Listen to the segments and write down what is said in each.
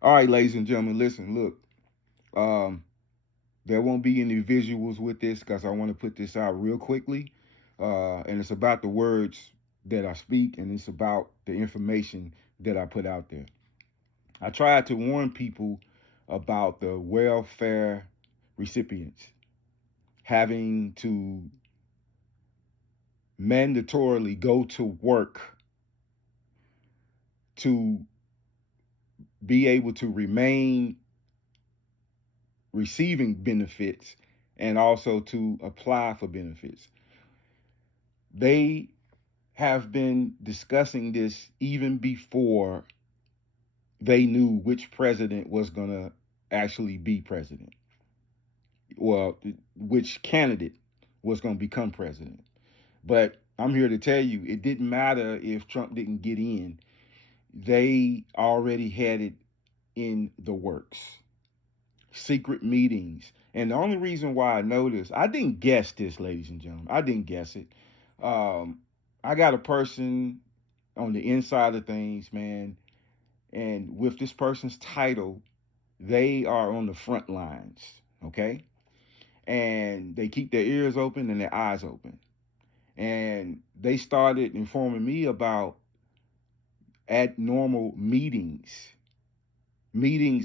All right, ladies and gentlemen, listen, look. Um, there won't be any visuals with this because I want to put this out real quickly. And it's about the words that I speak, and it's about the information that I put out there. I tried to warn people about the welfare recipients having to mandatorily go to work to be able to remain receiving benefits and also to apply for benefits. They have been discussing this even before they knew which president was going to actually be president. Well, which candidate was going to become president. But I'm here to tell you, it didn't matter if Trump didn't get in. They already had it in the works. Secret meetings. And the only reason why I know this, I didn't guess this, ladies and gentlemen. I didn't guess it. Um, I got a person on the inside of things, man. And with this person's title, they are on the front lines, okay? And they keep their ears open and their eyes open. And they started informing me about at normal meetings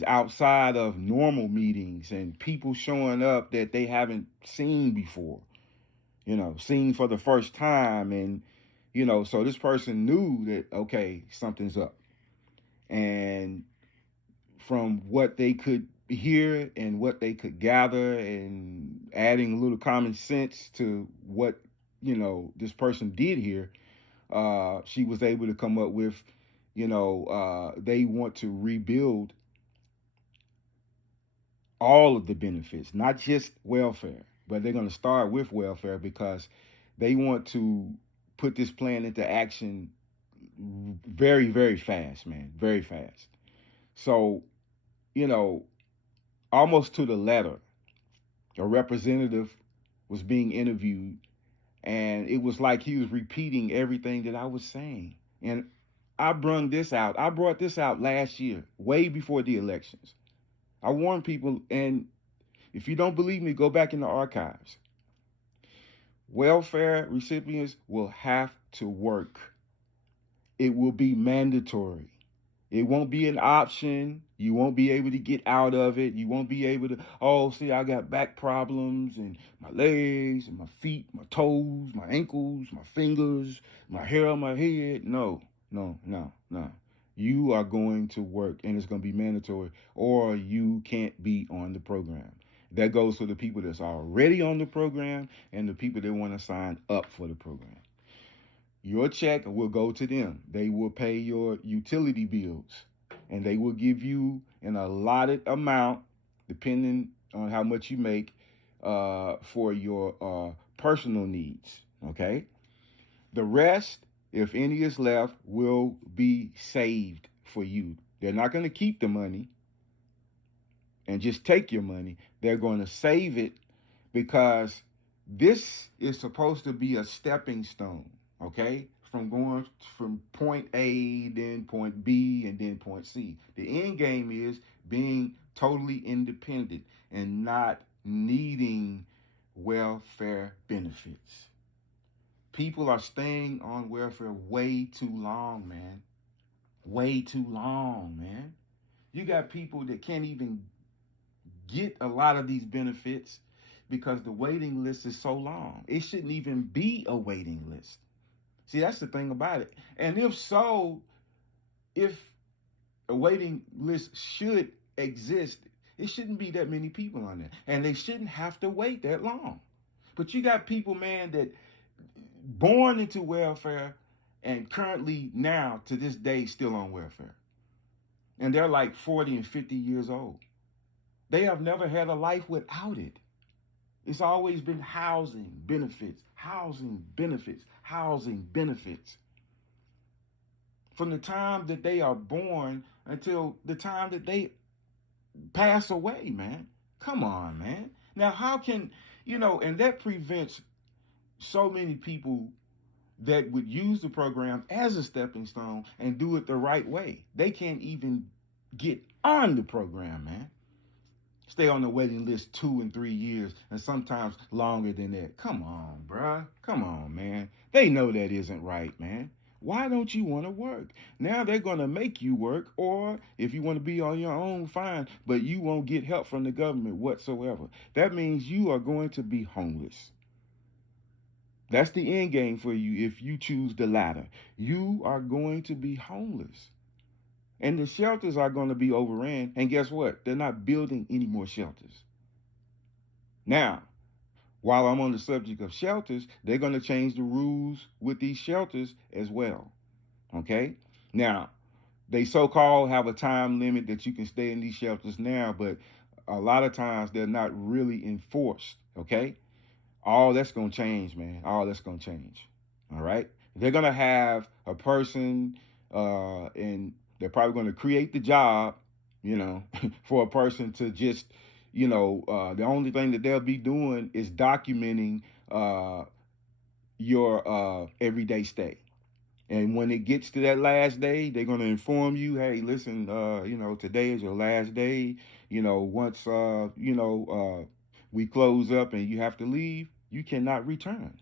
outside of normal meetings, and people showing up that they haven't seen before, seen for the first time. And, so this person knew that, okay, something's up. And from what they could hear and what they could gather, and adding a little common sense to what, this person did here, she was able to come up with, they want to rebuild all of the benefits, not just welfare, but they're going to start with welfare because they want to put this plan into action very, very fast, man, very fast. So, you know, almost to the letter, a representative was being interviewed, and it was like he was repeating everything that I was saying. And I brought this out last year, way before the elections. I warned people, and if you don't believe me, go back in the archives. Welfare recipients will have to work. It will be mandatory. It won't be an option. You won't be able to get out of it. You won't be able to, oh, see, I got back problems and my legs and my feet, my toes, my ankles, my fingers, my hair on my head. No, no, no, no. You are going to work, and it's going to be mandatory, or you can't be on the program. That goes for the people that's already on the program and the people that want to sign up for the program. Your check will go to them. They will pay your utility bills, and they will give you an allotted amount, depending on how much you make, for your personal needs. Okay? The rest, if any is left, will be saved for you. They're not going to keep the money and just take your money. They're going to save it because this is supposed to be a stepping stone, okay? From going from point A, then point B, and then point C. The end game is being totally independent and not needing welfare benefits. People are staying on welfare way too long, man. Way too long, man. You got people that can't even get a lot of these benefits because the waiting list is so long. It shouldn't even be a waiting list. See, that's the thing about it. And if so, if a waiting list should exist, it shouldn't be that many people on there. And they shouldn't have to wait that long. But you got people, man, that born into welfare and currently now to this day still on welfare. And they're like 40 and 50 years old. They have never had a life without it. It's always been housing benefits, housing benefits, housing benefits. From the time that they are born until the time that they pass away, man. Come on, man. Now, how can, and that prevents so many people that would use the program as a stepping stone and do it the right way. They can't even Get on the program, man. Stay on the waiting list 2 and 3 years, and sometimes longer than that. Come on, bruh. Come on, man. They know that isn't right, man. Why don't you want to work? Now they're going to make you work, or if you want to be on your own, fine, but you won't get help from the government whatsoever. That means you are going to be homeless. That's the end game for you if you choose the latter. You are going to be homeless. And the shelters are going to be overran. And guess what? They're not building any more shelters. Now, while I'm on the subject of shelters, they're going to change the rules with these shelters as well. Okay? Now, they so-called have a time limit that you can stay in these shelters now, but a lot of times they're not really enforced. Okay? All that's going to change, man. All that's going to change. All right? They're going to have a person, and they're probably going to create the job, for a person to just, the only thing that they'll be doing is documenting your everyday stay. And when it gets to that last day, they're going to inform you, hey, listen, today is your last day. Once, we close up and you have to leave, you cannot return.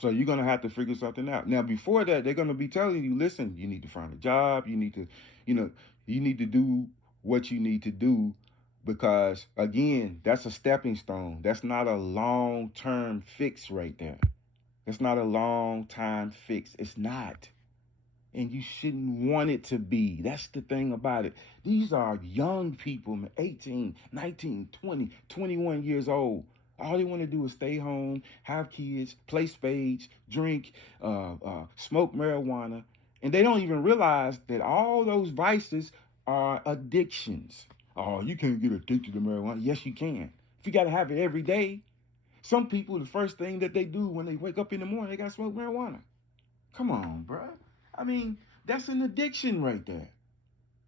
So you're going to have to figure something out. Now, before that, they're going to be telling you, listen, you need to find a job. You need to, you need to do what you need to do because, again, that's a stepping stone. That's not a long-term fix right there. It's not a long-time fix. It's not. And you shouldn't want it to be. That's the thing about it. These are young people, 18, 19, 20, 21 years old. All they want to do is stay home, have kids, play spades, drink, smoke marijuana. And they don't even realize that all those vices are addictions. Oh, you can't get addicted to marijuana. Yes, you can. If you got to have it every day. Some people, the first thing that they do when they wake up in the morning, they got to smoke marijuana. Come on, bro. I mean, that's an addiction right there.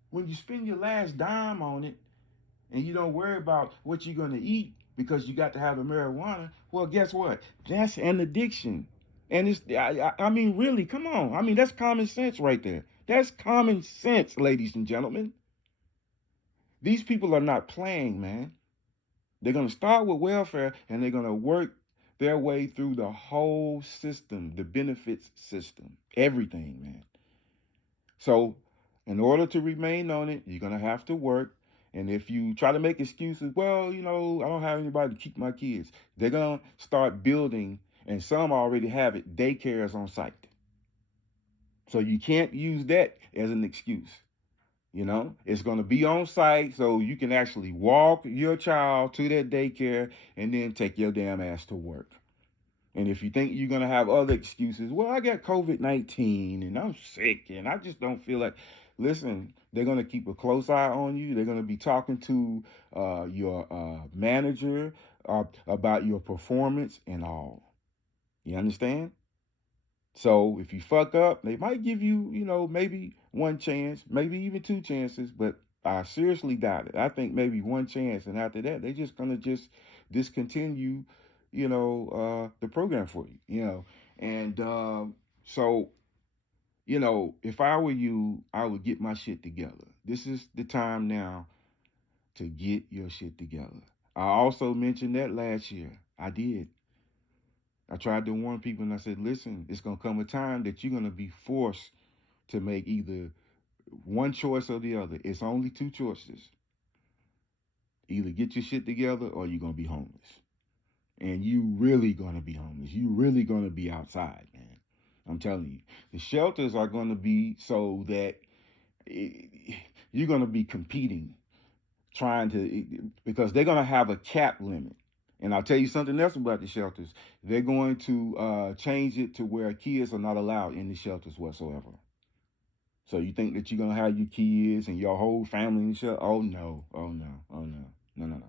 When you spend your last dime on it and you don't worry about what you're going to eat because you got to have the marijuana, well, guess what? That's an addiction. And I mean, really, come on. I mean, that's common sense right there. That's common sense, ladies and gentlemen. These people are not playing, man. They're going to start with welfare and they're going to work their way through the whole system, the benefits system, everything, man. So, in order to remain on it, you're going to have to work. And if you try to make excuses, well, I don't have anybody to keep my kids, they're going to start building, and some already have it, daycares on site. So, you can't use that as an excuse. It's going to be on site so you can actually walk your child to that daycare and then take your damn ass to work. And if you think you're going to have other excuses, well, I got COVID-19 and I'm sick and I just don't feel like, listen, they're going to keep a close eye on you. They're going to be talking to your manager about your performance and all. You understand? So if you fuck up, they might give you, maybe one chance, maybe even two chances, but I seriously doubt it. I think maybe one chance, and after that, they're just gonna just discontinue, the program for you. And so, if I were you, I would get my shit together. This is the time now to get your shit together. I also mentioned that last year. I did. I tried to warn people and I said, listen, it's going to come a time that you're going to be forced to make either one choice or the other. It's only two choices. Either get your shit together or you're going to be homeless. And you really going to be homeless. You really going to be outside, man. I'm telling you. The shelters are going to be so that you're going to be competing, because they're going to have a cap limit. And I'll tell you something else about the shelters. They're going to change it to where kids are not allowed in the shelters whatsoever. So you think that you're going to have your kids and your whole family in the shelter? Oh, no. Oh, no. Oh, no. No, no, no.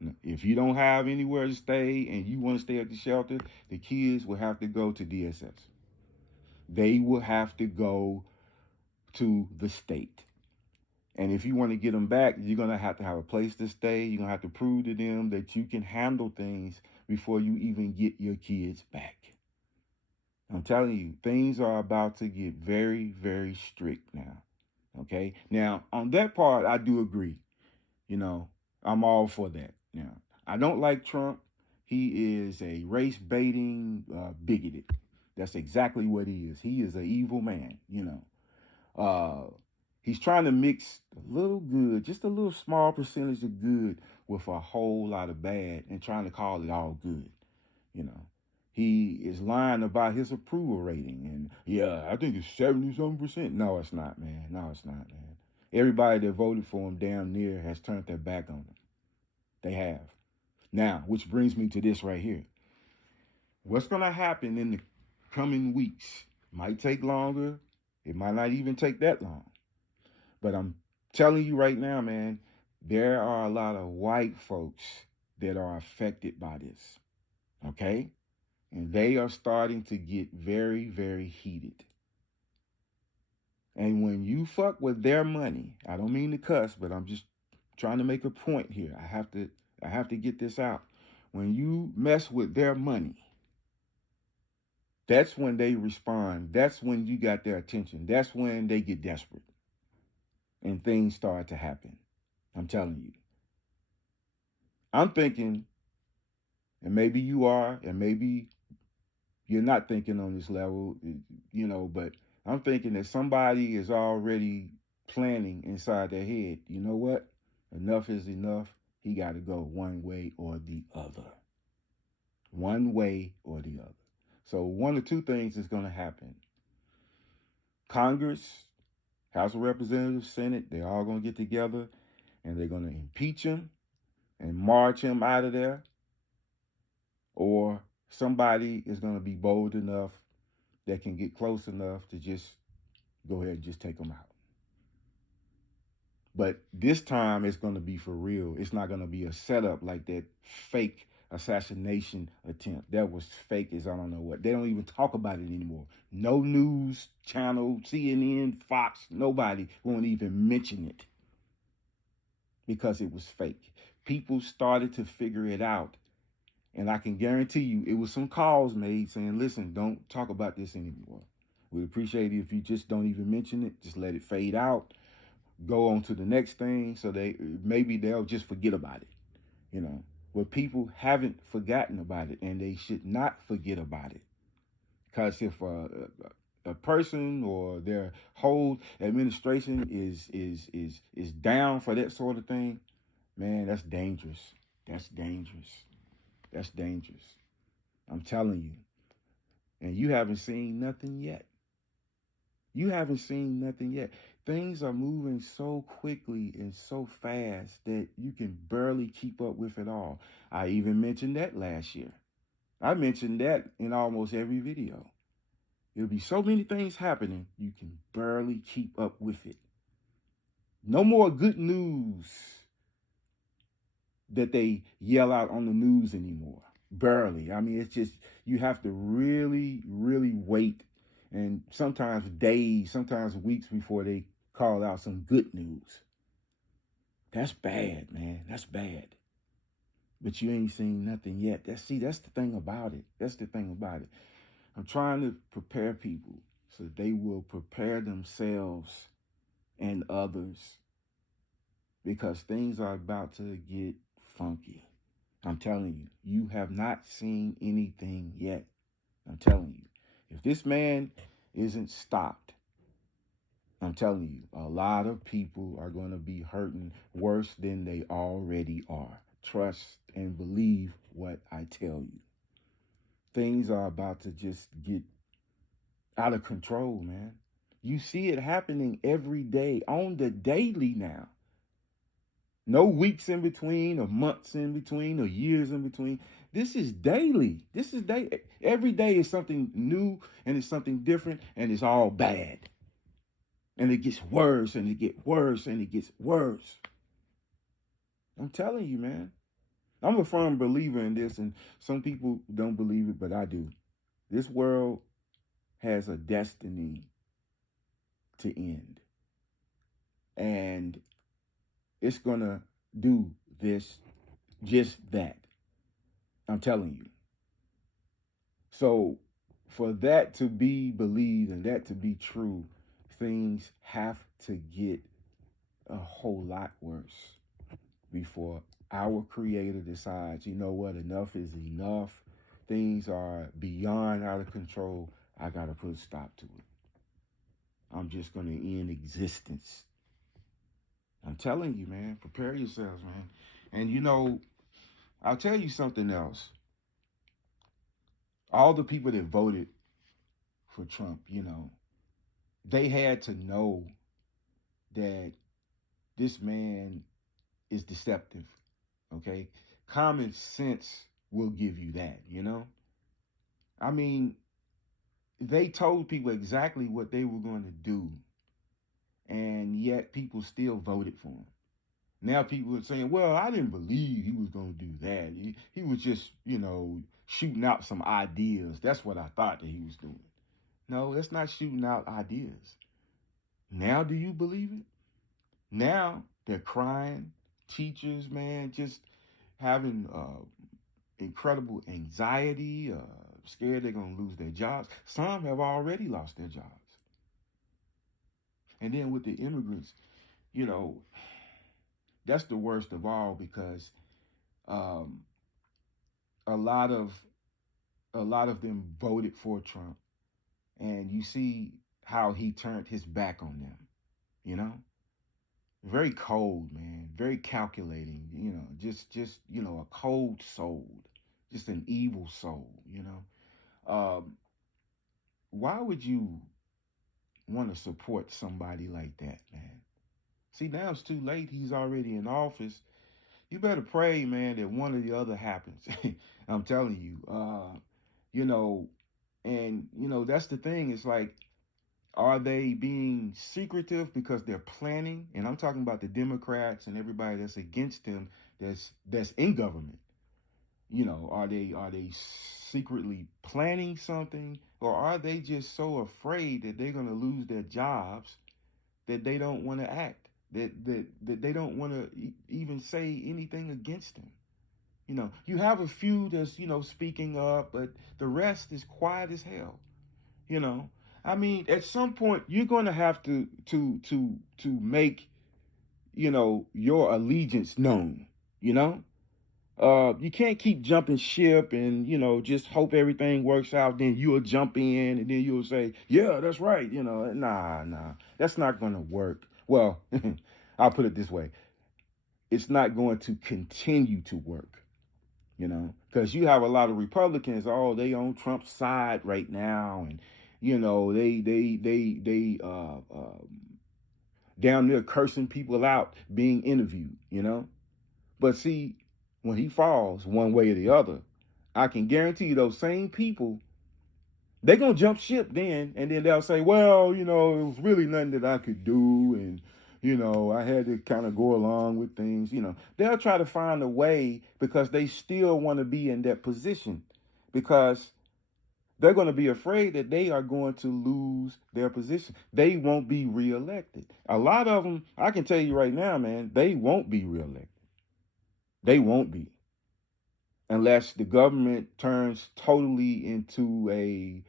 No. If you don't have anywhere to stay and you want to stay at the shelter, the kids will have to go to DSS. They will have to go to the state. And if you want to get them back, you're going to have a place to stay. You're going to have to prove to them that you can handle things before you even get your kids back. I'm telling you, things are about to get very, very strict now. Okay. Now, on that part, I do agree. You know, I'm all for that. Now, I don't like Trump. He is a race baiting, bigoted. That's exactly what he is. He is an evil man. He's trying to mix a little good, just a little small percentage of good with a whole lot of bad and trying to call it all good. You know, he is lying about his approval rating. And yeah, I think it's 70-something%. No, it's not, man. No, it's not, man. Everybody that voted for him damn near has turned their back on him. They have. Now, which brings me to this right here. What's going to happen in the coming weeks? Might take longer. It might not even take that long. But I'm telling you right now, man, there are a lot of white folks that are affected by this. Okay? And they are starting to get very, very heated. And when you fuck with their money, I don't mean to cuss, but I'm just trying to make a point here. I have to get this out. When you mess with their money, that's when they respond. That's when you got their attention. That's when they get desperate and things start to happen. I'm telling you. I'm thinking, and maybe you are, and maybe you're not thinking on this level, but I'm thinking that somebody is already planning inside their head, you know what? Enough is enough. He got to go one way or the other. One way or the other. So one or two things is going to happen. Congress, House of Representatives, Senate, they're all going to get together and they're going to impeach him and march him out of there. Or somebody is going to be bold enough that can get close enough to just go ahead and just take him out. But this time it's going to be for real. It's not going to be a setup like that fake assassination attempt. That was fake as I don't know what. They don't even talk about it anymore. No news channel, CNN, Fox, nobody won't even mention it because it was fake. People started to figure it out. And I can guarantee you it was some calls made saying, listen, don't talk about this anymore. We'd appreciate it if you just don't even mention it. Just let it fade out. Go on to the next thing so maybe they'll just forget about it. But people haven't forgotten about it, and they should not forget about it. Because if a person or their whole administration is down for that sort of thing, man, that's dangerous. That's dangerous. That's dangerous. I'm telling you. And you haven't seen nothing yet. You haven't seen nothing yet. Things are moving so quickly and so fast that you can barely keep up with it all. I even mentioned that last year. I mentioned that in almost every video. There'll be so many things happening, you can barely keep up with it. No more good news that they yell out on the news anymore. Barely. I mean, it's just, you have to really, really wait. And sometimes days, sometimes weeks before they call out some good news. That's bad, man. That's bad. But you ain't seen nothing yet. That's the thing about it. That's the thing about it. I'm trying to prepare people so they will prepare themselves and others because things are about to get funky. I'm telling you, you have not seen anything yet. I'm telling you, if this man isn't stopped, I'm telling you, a lot of people are going to be hurting worse than they already are. Trust and believe what I tell you. Things are about to just get out of control, man. You see it happening every day, on the daily now. No weeks in between, or months in between, or years in between. This is daily. This is day. Every day is something new, and it's something different, and it's all bad. And it gets worse, and it gets worse, and it gets worse. I'm telling you, man. I'm a firm believer in this, and some people don't believe it, but I do. This world has a destiny to end. And it's going to do just that. I'm telling you. So for that to be believed and that to be true, things have to get a whole lot worse before our Creator decides, you know what, enough is enough. Things are beyond out of control. I got to put a stop to it. I'm just going to end existence. I'm telling you, man, prepare yourselves, man. And you know, I'll tell you something else. All the people that voted for Trump, you know, they had to know that this man is deceptive. Okay? Common sense will give you that, you know? I mean, they told people exactly what they were going to do, and yet people still voted for him. Now people are saying, well, I didn't believe he was going to do that. He was just, you know, shooting out some ideas. That's what I thought that he was doing. No, that's not shooting out ideas. Now do you believe it? Now they're crying. Teachers, man, just having incredible anxiety, scared they're going to lose their jobs. Some have already lost their jobs. And then with the immigrants, you know, that's the worst of all because um, a lot of them voted for Trump, and you see how he turned his back on them. You know, very cold, man, very calculating. You know, just you know, a cold soul, just an evil soul. You know, why would you want to support somebody like that, man? See, now it's too late. He's already in office. You better pray, man, that one or the other happens. I'm telling you, you know, and you know that's the thing. It's like, are they being secretive because they're planning? And I'm talking about the Democrats and everybody that's against him, that's in government. You know, are they secretly planning something, or are they just so afraid that they're going to lose their jobs that they don't want to act, that they don't want to even say anything against him? You know, you have a few that's, you know, speaking up, but the rest is quiet as hell. You know, I mean, at some point you're going to have to make, you know, your allegiance known. You know, you can't keep jumping ship and, you know, just hope everything works out. Then you'll jump in and then you'll say, yeah, that's right. You know, nah, that's not going to work. Well, I'll put it this way: it's not going to continue to work. You know, because you have a lot of Republicans, oh, they on Trump's side right now, and you know they down there cursing people out being interviewed. You know, but see, when he falls one way or the other, I can guarantee you those same people, they gonna jump ship then, and then they'll say, well, you know, it was really nothing that I could do, and you know, I had to kind of go along with things. You know, they'll try to find a way because they still want to be in that position, because they're going to be afraid that they are going to lose their position. They won't be reelected. A lot of them, I can tell you right now, man, they won't be reelected. They won't be, unless the government turns totally into a,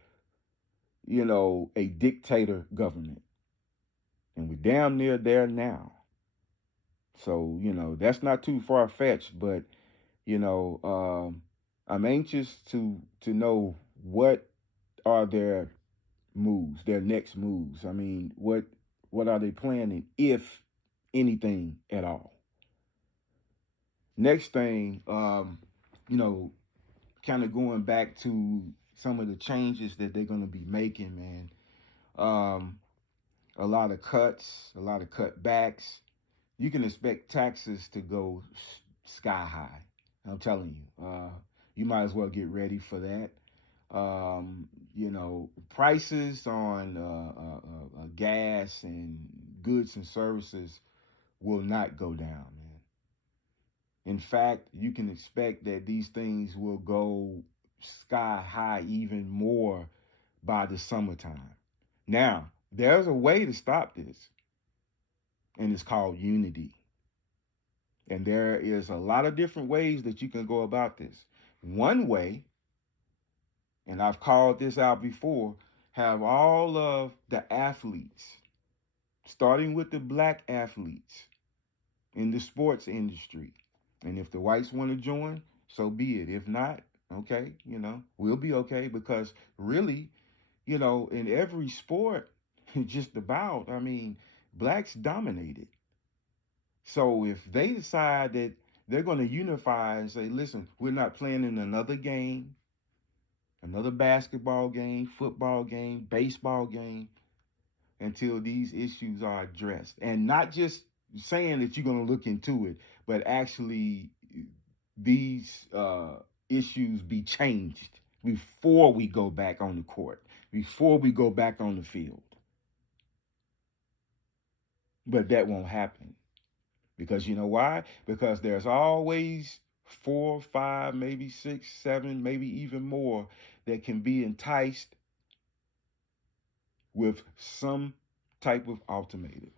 you know, a dictator government. And we're damn near there now. So, you know, that's not too far fetched, but, you know, I'm anxious to know what are their moves, their next moves. I mean, what are they planning, if anything at all? Next thing, you know, kind of going back to some of the changes that they're going to be making, man. A lot of cuts, a lot of cutbacks. You can expect taxes to go sky high. I'm telling you, you might as well get ready for that. You know, prices on gas and goods and services will not go down, man. In fact, you can expect that these things will go sky high even more by the summertime. Now, there's a way to stop this, and it's called unity. And there is a lot of different ways that you can go about this. One way, and I've called this out before, have all of the athletes starting with the black athletes in the sports industry. And if the whites want to join, so be it. If not, okay, we'll be okay because really, in every sport, just about, I mean, blacks dominated. So if they decide that they're going to unify and say, listen, we're not playing in another game, another basketball game, football game, baseball game, until these issues are addressed. And not just saying that you're going to look into it, but actually these issues be changed before we go back on the court, before we go back on the field. But that won't happen. Because you know why? Because there's always 4, 5, maybe 6, 7, maybe even more that can be enticed with some type of ultimatum.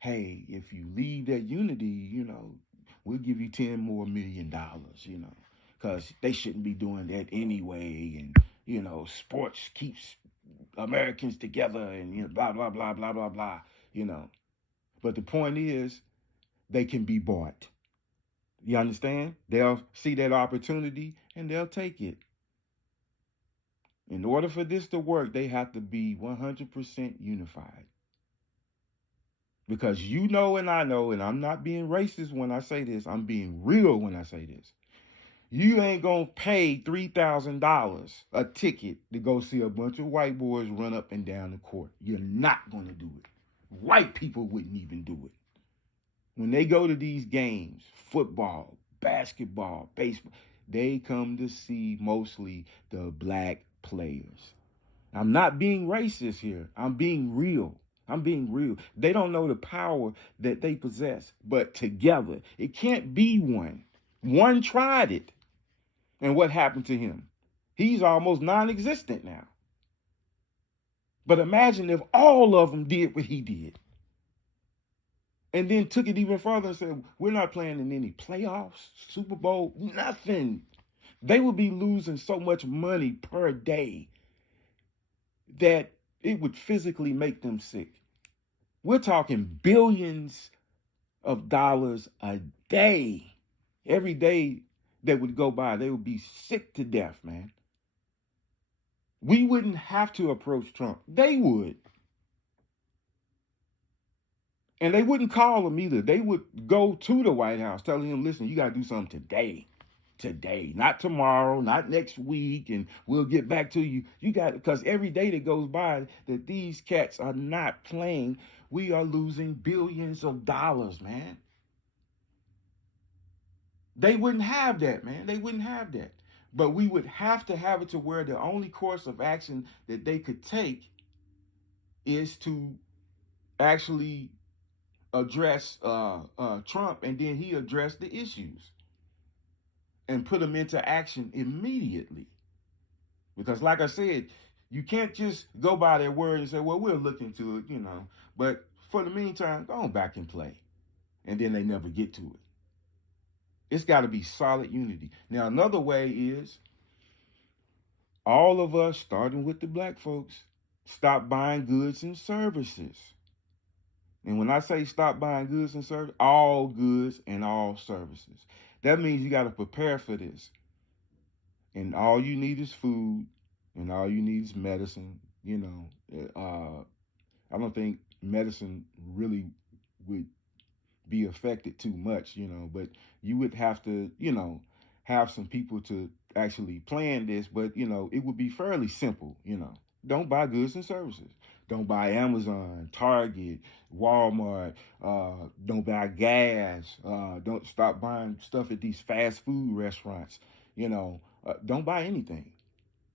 Hey, if you leave that unity, we'll give you $10 more million, because they shouldn't be doing that anyway. And, sports keeps Americans together and, blah, blah, blah, blah, blah, blah, you know. But the point is, they can be bought. You understand? They'll see that opportunity and they'll take it. In order for this to work, they have to be 100% unified. Because and I know, and I'm not being racist when I say this, I'm being real when I say this. You ain't gonna pay $3,000 a ticket to go see a bunch of white boys run up and down the court. You're not gonna do it. White people wouldn't even do it. When they go to these games, football, basketball, baseball, they come to see mostly the black players. I'm not being racist here. I'm being real. I'm being real. They don't know the power that they possess, but together, it can't be one. One tried it. And what happened to him? He's almost non existent now. But imagine if all of them did what he did. And then took it even further and said, we're not playing in any playoffs, Super Bowl, nothing. They would be losing so much money per day that it would physically make them sick. We're talking billions of dollars a day. Every day that would go by, they would be sick to death, man. We wouldn't have to approach Trump. They would. And they wouldn't call him either. They would go to the White House telling him, listen, you got to do something today. Today, not tomorrow, not next week, and we'll get back to you. You got, because every day that goes by that these cats are not playing, we are losing billions of dollars, man. They wouldn't have that, man. They wouldn't have that. But we would have to have it to where the only course of action that they could take is to actually address Trump, and then he addressed the issues and put them into action immediately. Because, like I said, you can't just go by their word and say, well, we'll look into it, But for the meantime, go on back and play. And then they never get to it. It's got to be solid unity. Now, another way is all of us, starting with the black folks, stop buying goods and services. And when I say stop buying goods and services, all goods and all services. That means you got to prepare for this. And all you need is food, and all you need is medicine. I don't think medicine really would be affected too much, but you would have to, have some people to actually plan this, but, it would be fairly simple, Don't buy goods and services. Don't buy Amazon, Target, Walmart. Don't buy gas. Don't stop buying stuff at these fast food restaurants. Don't buy anything.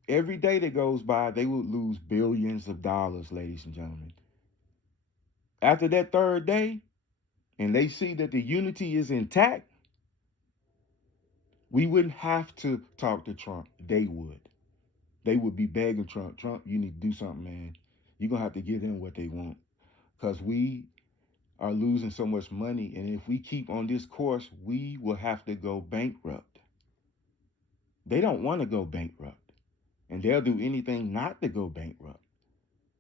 Every day that goes by, they will lose billions of dollars, ladies and gentlemen. After that third day, and they see that the unity is intact, we wouldn't have to talk to Trump. They would. They would be begging Trump, you need to do something, man. You're going to have to give them what they want. Because we are losing so much money. And if we keep on this course, we will have to go bankrupt. They don't want to go bankrupt. And they'll do anything not to go bankrupt.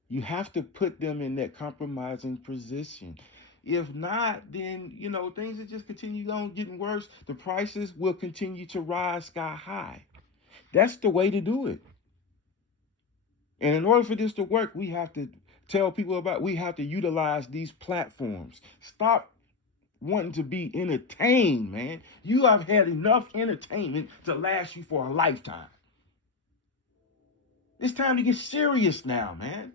You have to put them in that compromising position. If not, then things will just continue on getting worse. The prices will continue to rise sky high. That's the way to do it. And in order for this to work, we have to tell people we have to utilize these platforms. Stop wanting to be entertained, man. You have had enough entertainment to last you for a lifetime. It's time to get serious now, man.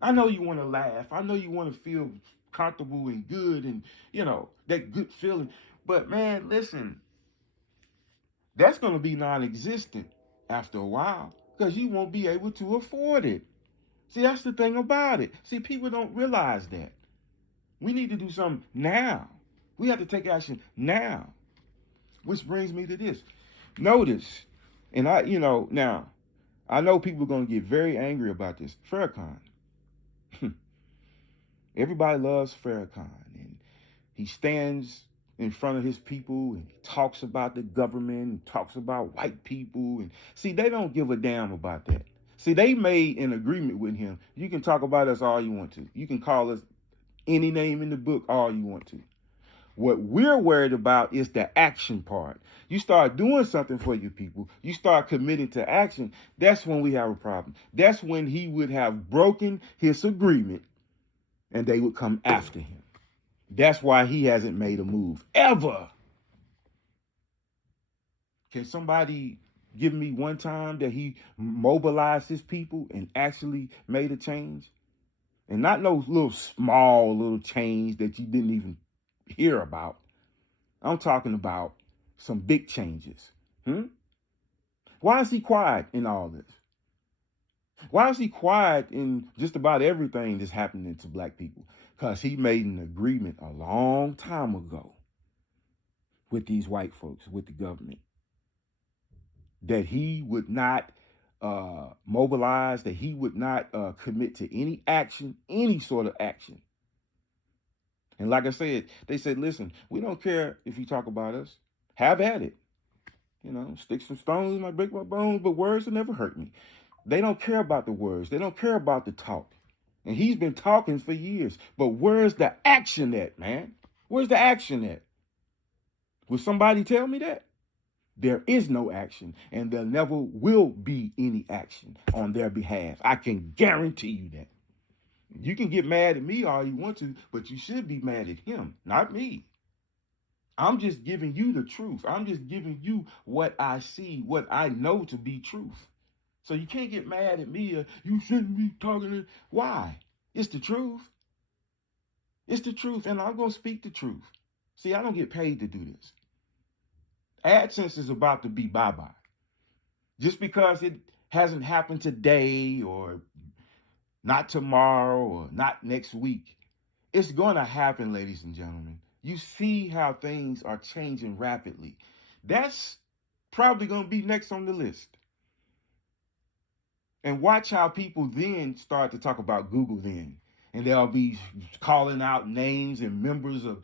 I know you want to laugh. I know you want to feel comfortable and good and, that good feeling. But, man, listen, that's going to be non existent after a while because you won't be able to afford it. See, that's the thing about it. See, people don't realize that. We need to do something now. We have to take action now. Which brings me to this. Notice, and now, I know people are going to get very angry about this. Farrakhan. Everybody loves Farrakhan. And he stands in front of his people and talks about the government and talks about white people. And see, they don't give a damn about that. See, they made an agreement with him. You can talk about us all you want to. You can call us any name in the book all you want to. What we're worried about is the action part. You start doing something for your people. You start committing to action. That's when we have a problem. That's when he would have broken his agreement and they would come after him. That's why he hasn't made a move ever. Can somebody give me one time that he mobilized his people and actually made a change? And not no small little change that you didn't even hear about. I'm talking about some big changes. Why is he quiet in all this? Why is he quiet in just about everything that's happening to black people? Because he made an agreement a long time ago with these white folks, with the government, that he would not mobilize, that he would not commit to any action, any sort of action. And like I said, they said, listen, we don't care if you talk about us. Have at it. Sticks and stones might break my bones, but words will never hurt me. They don't care about the words. They don't care about the talk. And he's been talking for years. But where's the action at, man? Where's the action at? Will somebody tell me that? There is no action, and there never will be any action on their behalf. I can guarantee you that. You can get mad at me all you want to, but you should be mad at him, not me. I'm just giving you the truth. I'm just giving you what I see, what I know to be truth. So you can't get mad at me or you shouldn't be talking to. Why? It's the truth. It's the truth, and I'm going to speak the truth. See, I don't get paid to do this. AdSense is about to be bye-bye. Just because it hasn't happened today or not tomorrow or not next week, it's going to happen, ladies and gentlemen. You see how things are changing rapidly. That's probably going to be next on the list. And watch how people then start to talk about Google then. And they'll be calling out names and members of,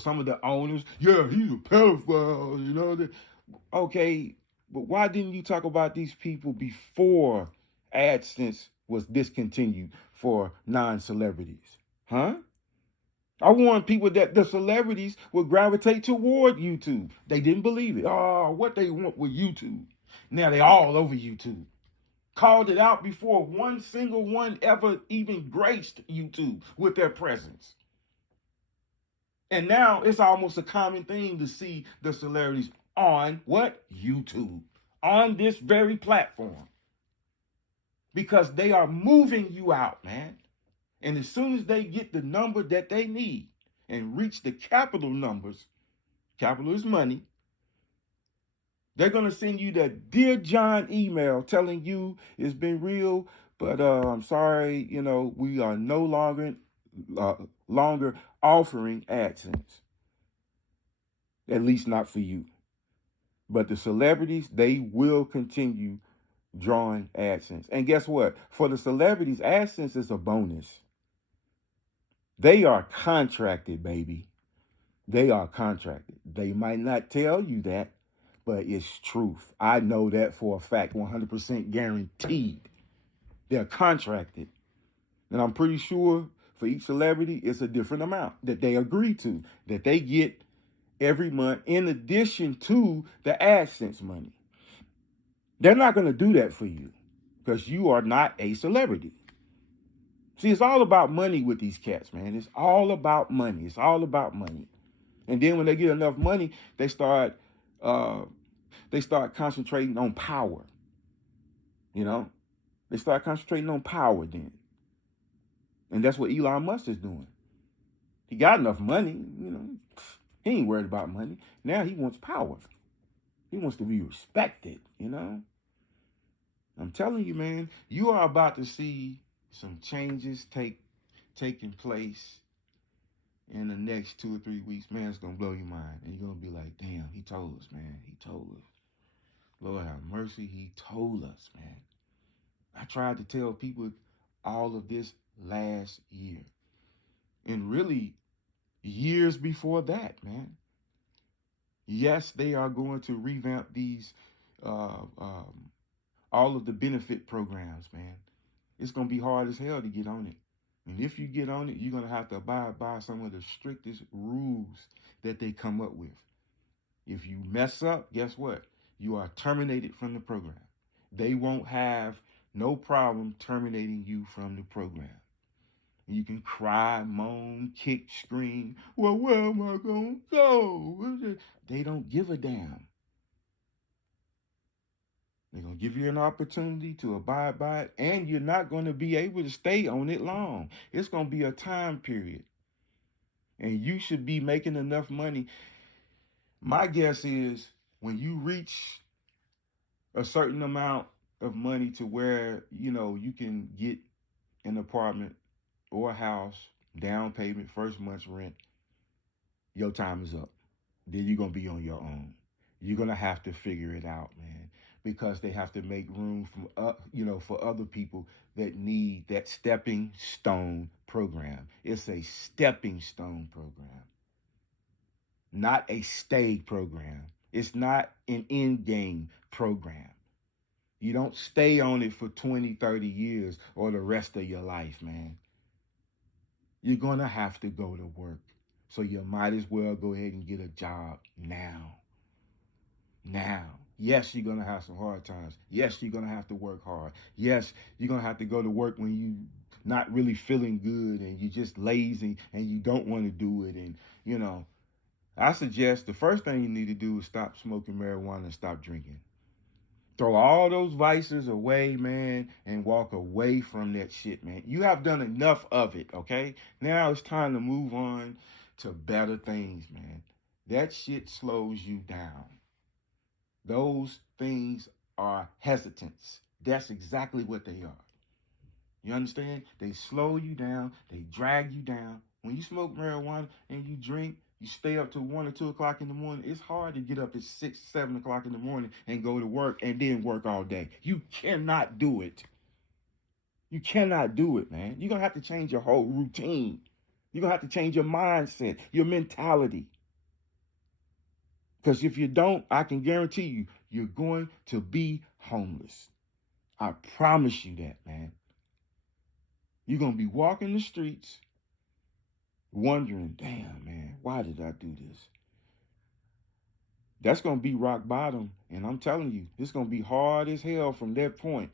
some of the owners. Yeah, he's a pedophile, Okay, but why didn't you talk about these people before AdSense was discontinued for non-celebrities? Huh? I warned people that the celebrities would gravitate toward YouTube. They didn't believe it. Oh, what they want with YouTube. Now they all over YouTube. Called it out before one single one ever even graced YouTube with their presence. And now it's almost a common thing to see the celebrities on what? YouTube. On this very platform. Because they are moving you out, man. And as soon as they get the number that they need and reach the capital numbers, capital is money, they're going to send you that Dear John email telling you it's been real, but I'm sorry, we are no longer offering AdSense. At least not for you. But the celebrities, they will continue drawing AdSense. And guess what? For the celebrities, AdSense is a bonus. They are contracted, baby. They are contracted. They might not tell you that, but it's truth. I know that for a fact, 100% guaranteed. They're contracted. And I'm pretty sure for each celebrity, it's a different amount that they agree to, that they get every month in addition to the AdSense money. They're not going to do that for you because you are not a celebrity. See, it's all about money with these cats, man. It's all about money. It's all about money. And then when they get enough money, uh, they start concentrating on power. You know, they start concentrating on power then, and that's what Elon Musk is doing. He got enough money, you know. He ain't worried about money. Now he wants power. He wants to be respected, you know. I'm telling you, man, you are about to see some changes taking place in the next 2 or 3 weeks. Man, it's gonna blow your mind, and you're gonna be like, "Damn, he told us, man. He told us. Lord have mercy, he told us, man." I tried to tell people all of this last year, and really years before that, man. Yes, they are going to revamp these, uh, um, all of the benefit programs, man. It's going to be hard as hell to get on it. And if you get on it, you're going to have to abide by some of the strictest rules that they come up with. If you mess up, guess what? You are terminated from the program. They won't have no problem terminating you from the program. You can cry, moan, kick, scream. Well, where am I going to go? They don't give a damn. They're going to give you an opportunity to abide by it, and you're not going to be able to stay on it long. It's going to be a time period, and you should be making enough money. My guess is when you reach a certain amount of money to where, you know, you can get an apartment or a house, down payment, first month's rent, your time is up. Then you're going to be on your own. You're going to have to figure it out, man, because they have to make room for other people that need that stepping stone program. It's a stepping stone program, not a stay program. It's not an end game program. You don't stay on it for 20, 30 years or the rest of your life, man. You're going to have to go to work. So you might as well go ahead and get a job now. Now. Yes, you're going to have some hard times. Yes, you're going to have to work hard. Yes, you're going to have to go to work when you not really feeling good and you're just lazy and you don't want to do it. And, you know, I suggest the first thing you need to do is stop smoking marijuana and stop drinking. Throw all those vices away, man, and walk away from that shit, man. You have done enough of it, okay? Now it's time to move on to better things, man. That shit slows you down. Those things are hesitance. That's exactly what they are. You understand? They slow you down. They drag you down. When you smoke marijuana and you drink, you stay up till 1 or 2 o'clock in the morning. It's hard to get up at 6, 7 o'clock in the morning and go to work and then work all day. You cannot do it. You cannot do it, man. You're going to have to change your whole routine. You're going to have to change your mindset, your mentality. Because if you don't, I can guarantee you, you're going to be homeless. I promise you that, man. You're going to be walking the streets wondering, damn, man, why did I do this? That's going to be rock bottom. And I'm telling you, it's going to be hard as hell from that point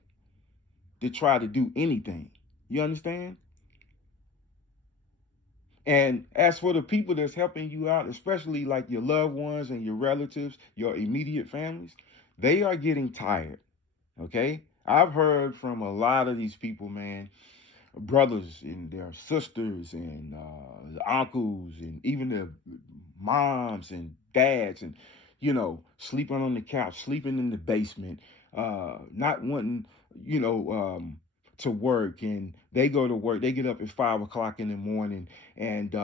to try to do anything. You understand? And as for the people that's helping you out, especially like your loved ones and your relatives, your immediate families, they are getting tired. Okay? I've heard from a lot of these people, man, brothers and their sisters and uncles and even their moms and dads and sleeping on the couch, sleeping in the basement, not wanting you know to work, and they go to work, they get up at 5 o'clock in the morning, and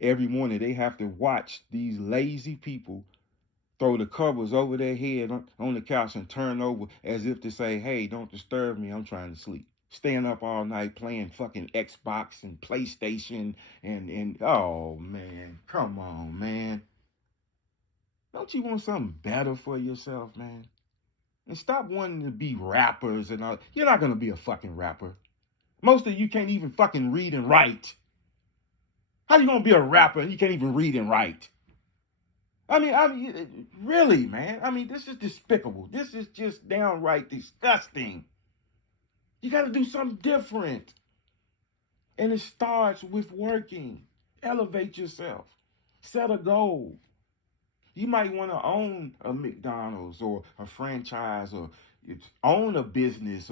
every morning they have to watch these lazy people throw the covers over their head on the couch and turn over as if to say, hey, don't disturb me, I'm trying to sleep. Staying up all night playing fucking Xbox and PlayStation and oh man, come on, man. Don't you want something better for yourself, man? And stop wanting to be rappers and all. You're not gonna be a fucking rapper. Most of you can't even fucking read and write. How you gonna be a rapper and you can't even read and write? Really, man. I mean, this is despicable. This is just downright disgusting. You got to do something different. And it starts with working. Elevate yourself. Set a goal. You might want to own a McDonald's or a franchise or own a business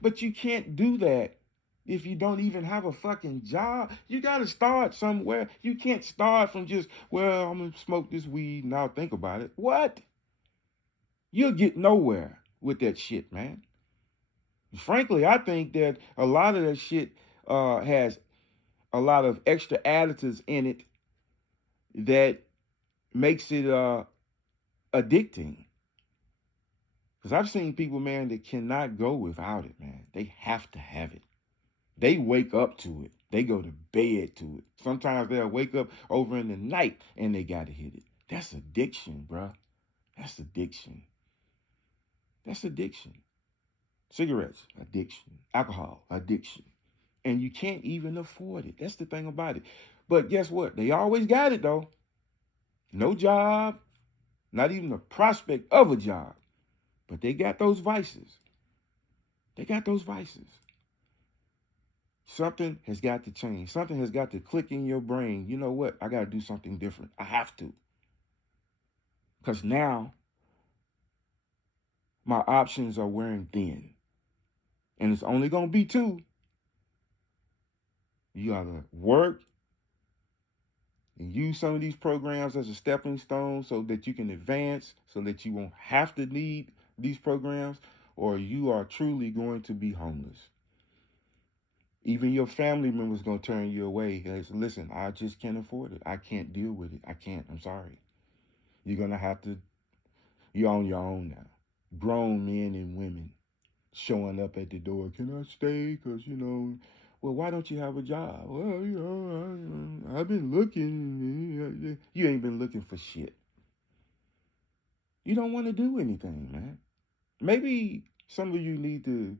but you can't do that if you don't even have a fucking job. You got to start somewhere. You can't start from just, well, I'm going to smoke this weed and I'll think about it. What? You'll get nowhere with that shit, man. Frankly, I think that a lot of that shit has a lot of extra additives in it that makes it addicting. Because I've seen people, man, that cannot go without it, man. They have to have it. They wake up to it. They go to bed to it. Sometimes they'll wake up over in the night and they got to hit it. That's addiction, bro. That's addiction. That's addiction. Cigarettes, addiction. Alcohol, addiction. And you can't even afford it. That's the thing about it. But guess what? They always got it, though. No job, not even a prospect of a job. But they got those vices. They got those vices. Something has got to change. Something has got to click in your brain. You know what? I got to do something different. I have to. Because now my options are wearing thin. And it's only going to be two. You got to work and use some of these programs as a stepping stone so that you can advance, so that you won't have to need these programs, or you are truly going to be homeless. Even your family members going to turn you away. Listen, I just can't afford it. I can't deal with it. I can't. I'm sorry. You're going to have to, you're on your own now. Grown men and women showing up at the door. Can I stay? Because, well, why don't you have a job? Well, I've been looking. You ain't been looking for shit. You don't want to do anything, man. Maybe some of you need to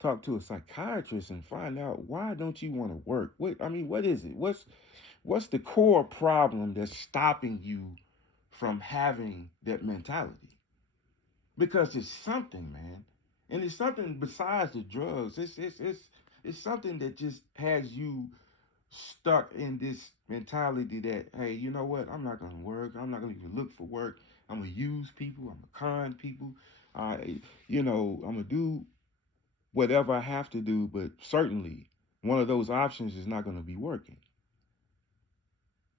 talk to a psychiatrist and find out, why don't you want to work? What is it? What's the core problem that's stopping you from having that mentality? Because it's something, man. And it's something besides the drugs. It's something that just has you stuck in this mentality that, hey, you know what? I'm not gonna work. I'm not gonna even look for work. I'm gonna use people. I'm gonna con people. I'm gonna do whatever I have to do. But certainly, one of those options is not gonna be working.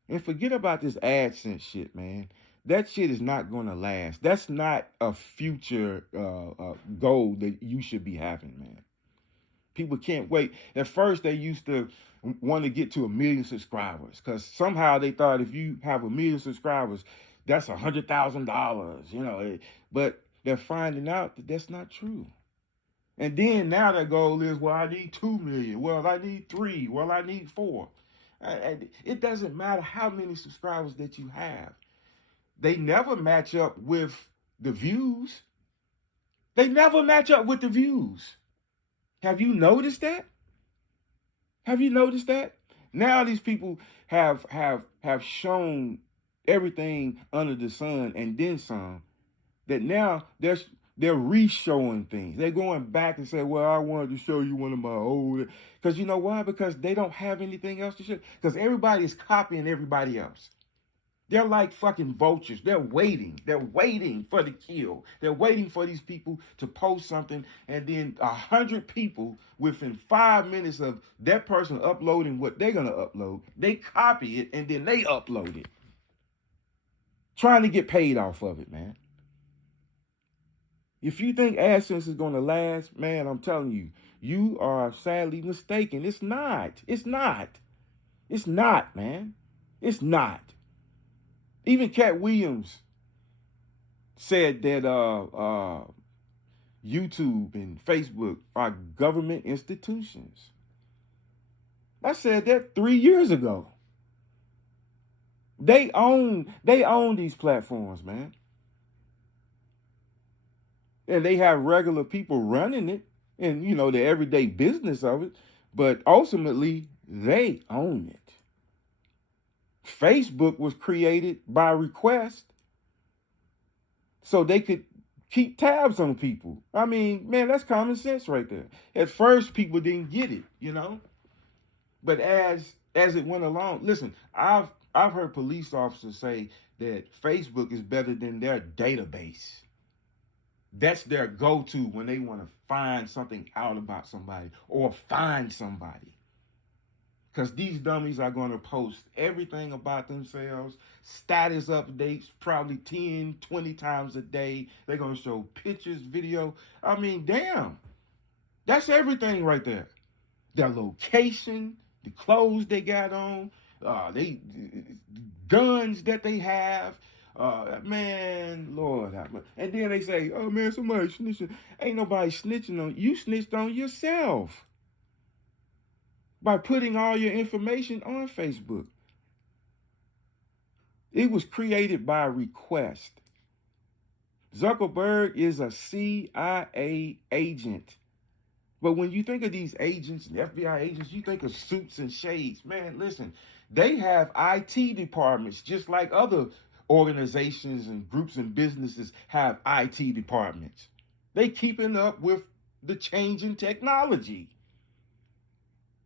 And forget about this AdSense shit, man. That shit is not going to last. That's not a future goal that you should be having, man. People can't wait. At first, they used to want to get to 1 million subscribers because somehow they thought if you have 1 million subscribers, that's $100,000, But they're finding out that that's not true. And then now their goal is, well, I need 2 million. Well, I need 3. Well, I need 4. It doesn't matter how many subscribers that you have. They never match up with the views. They never match up with the views. Have you noticed that? Have you noticed that? Now these people have shown everything under the sun and then some. That now they're re-showing things. They're going back and say, well, I wanted to show you one of my old. Because you know why? Because they don't have anything else to show. Because everybody is copying everybody else. They're like fucking vultures. They're waiting. They're waiting for the kill. They're waiting for these people to post something, and then 100 people within 5 minutes of that person uploading what they're going to upload, they copy it and then they upload it. Trying to get paid off of it, man. If you think AdSense is going to last, man, I'm telling you, you are sadly mistaken. It's not. It's not. It's not, man. It's not. Even Cat Williams said that YouTube and Facebook are government institutions. I said that 3 years ago. They own these platforms, man. And they have regular people running it. and the everyday business of it, but ultimately they own it. Facebook was created by request so they could keep tabs on people. I mean, man, that's common sense right there. At first, people didn't get it. But as it went along, listen, I've heard police officers say that Facebook is better than their database. That's their go-to when they want to find something out about somebody or find somebody. Because these dummies are going to post everything about themselves, status updates, probably 10, 20 times a day. They're going to show pictures, video. I mean, damn. That's everything right there. Their location, the clothes they got on, they guns that they have. Man, Lord, and then they say, "Oh man, somebody snitching." Ain't nobody snitching on you. Snitched on yourself by putting all your information on Facebook. It was created by request. Zuckerberg is a CIA agent. But when you think of these agents, the FBI agents, you think of suits and shades. Man, listen, they have IT departments just like other organizations and groups and businesses have IT departments. They keeping up with the changing technology.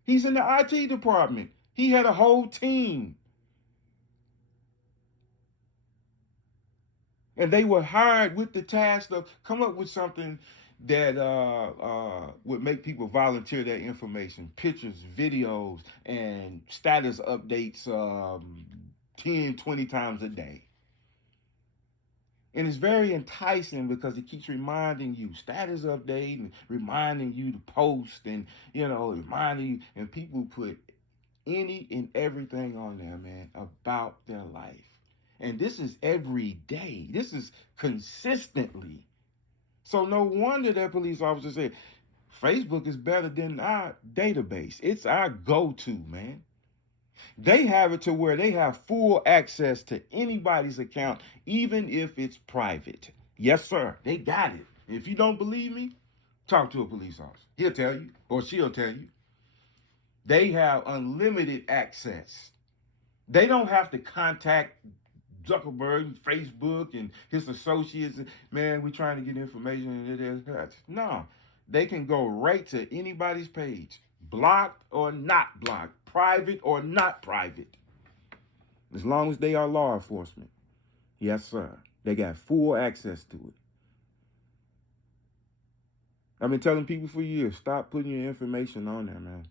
He's in the IT department. He had a whole team. And they were hired with the task of come up with something that would make people volunteer their information, pictures, videos, and status updates 10, 20 times a day. And it's very enticing because it keeps reminding you, status update, and reminding you to post, and reminding you, and people put any and everything on there, man, about their life. And this is every day. This is consistently. So no wonder that police officer said, Facebook is better than our database. It's our go-to, man. They have it to where they have full access to anybody's account, even if it's private. Yes, sir. They got it. If you don't believe me, talk to a police officer. He'll tell you, or she'll tell you. They have unlimited access. They don't have to contact Zuckerberg and Facebook and his associates. Man, we're trying to get information. No, they can go right to anybody's page, blocked or not blocked, private or not private, as long as they are law enforcement. Yes, sir. They got full access to it. I've been telling people for years, stop putting your information on there, man.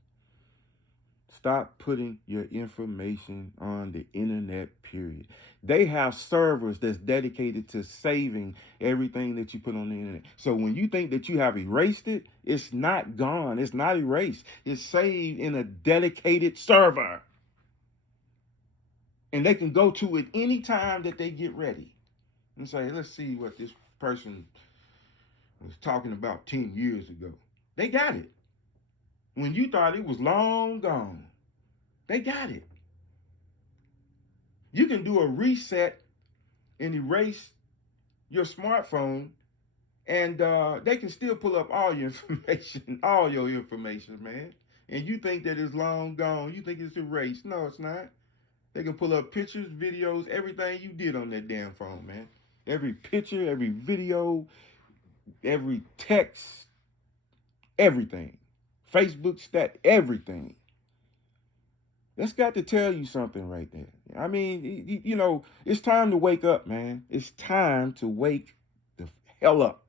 Stop putting your information on the internet, period. They have servers that's dedicated to saving everything that you put on the internet. So when you think that you have erased it, it's not gone. It's not erased. It's saved in a dedicated server. And they can go to it any time that they get ready and say, let's see what this person was talking about 10 years ago. They got it. When you thought it was long gone, they got it. You can do a reset and erase your smartphone, and they can still pull up all your information, man. And you think that it's long gone. You think it's erased. No, it's not. They can pull up pictures, videos, everything you did on that damn phone, man. Every picture, every video, every text, everything. Facebook stat, everything. That's got to tell you something right there. I mean, it's time to wake up, man. It's time to wake the hell up.